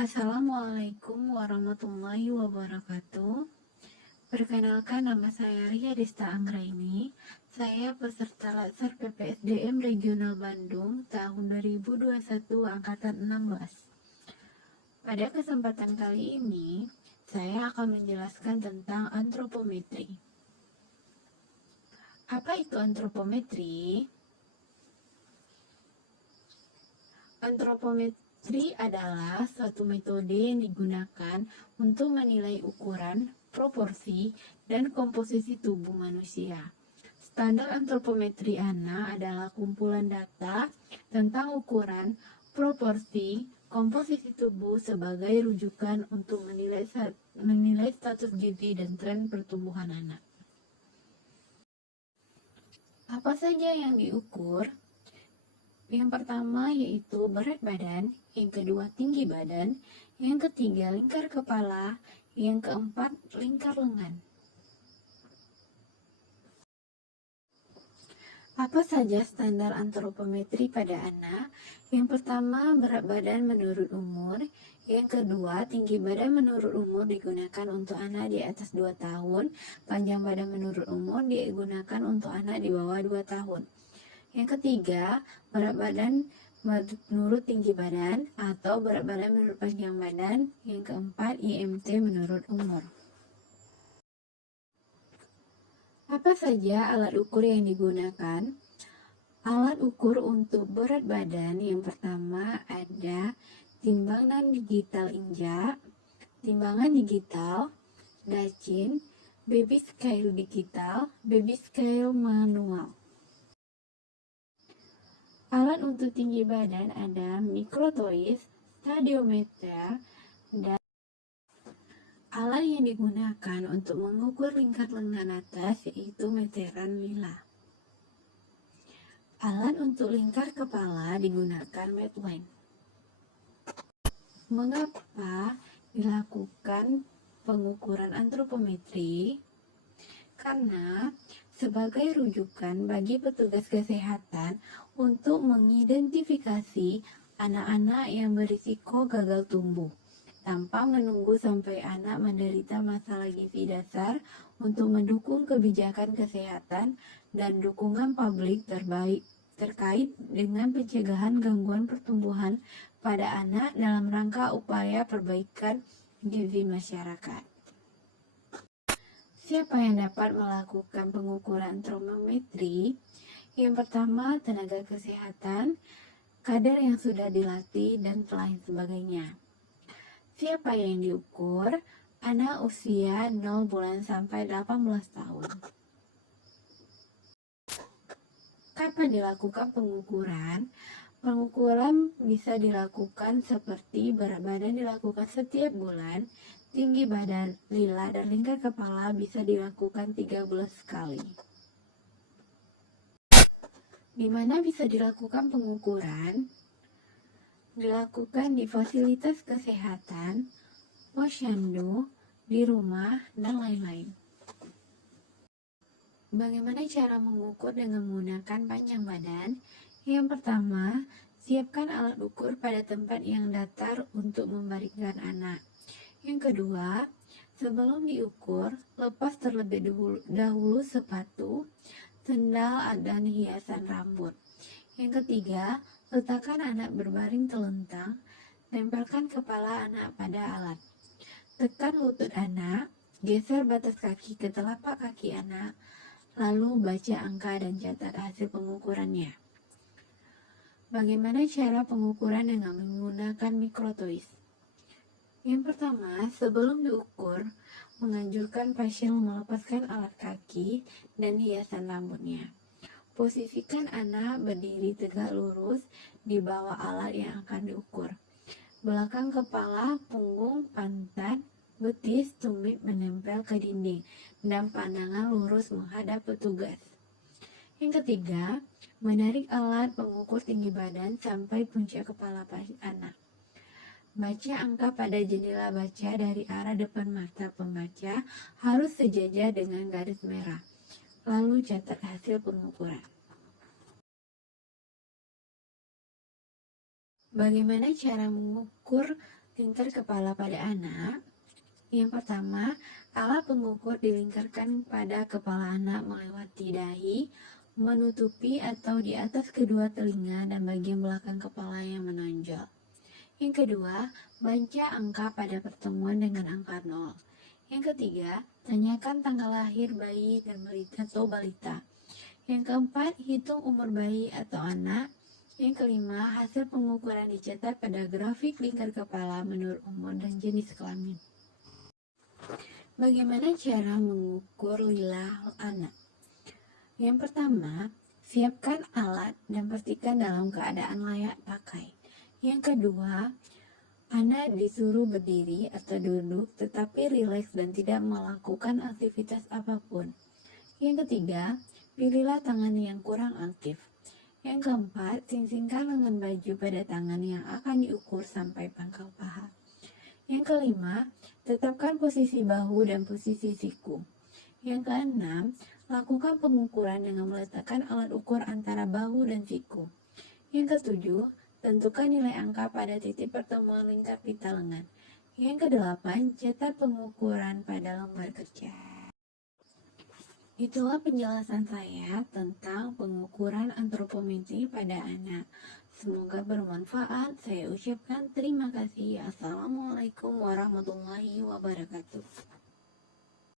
Assalamualaikum warahmatullahi wabarakatuh. Perkenalkan, nama saya Ria Desta Anggraini. Saya peserta Latsar PPSDM Regional Bandung tahun 2021 angkatan 16. Pada kesempatan kali ini, saya akan menjelaskan tentang antropometri. Apa itu antropometri? Antropometri adalah suatu metode yang digunakan untuk menilai ukuran, proporsi, dan komposisi tubuh manusia. Standar antropometri ANA adalah kumpulan data tentang ukuran, proporsi, komposisi tubuh sebagai rujukan untuk menilai status gizi dan tren pertumbuhan anak. Apa saja yang diukur? Yang pertama yaitu berat badan, yang kedua tinggi badan, yang ketiga lingkar kepala, yang keempat lingkar lengan. Apa saja standar antropometri pada anak? Yang pertama berat badan menurut umur, yang kedua tinggi badan menurut umur digunakan untuk anak di atas 2 tahun, panjang badan menurut umur digunakan untuk anak di bawah 2 tahun. Yang ketiga, berat badan menurut tinggi badan atau berat badan menurut panjang badan. Yang keempat, IMT menurut umur. Apa saja alat ukur yang digunakan? Alat ukur untuk berat badan yang pertama ada timbangan digital injak, timbangan digital, dacin, baby scale digital, baby scale manual. Alat untuk tinggi badan ada mikrotois, stadiometer, dan alat yang digunakan untuk mengukur lingkar lengan atas yaitu meteran lila. Alat untuk lingkar kepala digunakan Medline. Mengapa dilakukan pengukuran antropometri? Karena sebagai rujukan bagi petugas kesehatan untuk mengidentifikasi anak-anak yang berisiko gagal tumbuh, tanpa menunggu sampai anak menderita masalah gizi dasar untuk mendukung kebijakan kesehatan dan dukungan publik terkait dengan pencegahan gangguan pertumbuhan pada anak dalam rangka upaya perbaikan gizi masyarakat. Siapa yang dapat melakukan pengukuran antropometri? Yang pertama, tenaga kesehatan, kader yang sudah dilatih, dan lain sebagainya. Siapa yang diukur? Anak usia 0 bulan sampai 18 tahun. Kapan dilakukan pengukuran? Pengukuran bisa dilakukan seperti berat badan dilakukan setiap bulan, tinggi badan, lila, dan lingkar kepala bisa dilakukan 13 kali. Di mana bisa dilakukan pengukuran? Dilakukan di fasilitas kesehatan, posyandu, di rumah, dan lain-lain. Bagaimana cara mengukur dengan menggunakan panjang badan? Yang pertama, siapkan alat ukur pada tempat yang datar untuk membaringkan anak. Yang kedua, sebelum diukur, lepas terlebih dahulu sepatu, sendal, dan hiasan rambut. Yang ketiga, letakkan anak berbaring telentang, tempelkan kepala anak pada alat. Tekan lutut anak, geser batas kaki ke telapak kaki anak, lalu baca angka dan catat hasil pengukurannya. Bagaimana cara pengukuran dengan menggunakan mikrotois? Yang pertama, sebelum diukur, menganjurkan pasien melepaskan alat kaki dan hiasan rambutnya. Posisikan anak berdiri tegak lurus di bawah alat yang akan diukur. Belakang kepala, punggung, pantat, betis, tumit menempel ke dinding, dan pandangan lurus menghadap petugas. Yang ketiga, menarik alat pengukur tinggi badan sampai puncak kepala anak. Baca angka pada jendela baca dari arah depan mata pembaca harus sejajar dengan garis merah. Lalu catat hasil pengukuran. Bagaimana cara mengukur lingkar kepala pada anak. Yang pertama, alat pengukur dilingkarkan pada kepala anak melewati dahi, menutupi atau di atas kedua telinga dan bagian belakang kepala yang menonjol. Yang kedua, baca angka pada pertemuan dengan angka 0. Yang ketiga, tanyakan tanggal lahir bayi dan balita. Yang keempat, hitung umur bayi atau anak. Yang kelima, hasil pengukuran dicatat pada grafik lingkar kepala menurut umur dan jenis kelamin. Bagaimana cara mengukur lila anak? Yang pertama, siapkan alat dan pastikan dalam keadaan layak pakai. Yang kedua, anak disuruh berdiri atau duduk tetapi rileks dan tidak melakukan aktivitas apapun. Yang ketiga, pilihlah tangan yang kurang aktif. Yang keempat, singsingkan lengan baju pada tangan yang akan diukur sampai pangkal paha. Yang kelima, tetapkan posisi bahu dan posisi siku. Yang keenam, lakukan pengukuran dengan meletakkan alat ukur antara bahu dan siku. Yang ketujuh, tentukan nilai angka pada titik pertemuan lingkar pita lengan. Yang kedelapan, catat pengukuran pada lembar kerja. Itulah penjelasan saya tentang pengukuran antropometri pada anak. Semoga bermanfaat. Saya ucapkan terima kasih. Assalamualaikum warahmatullahi wabarakatuh.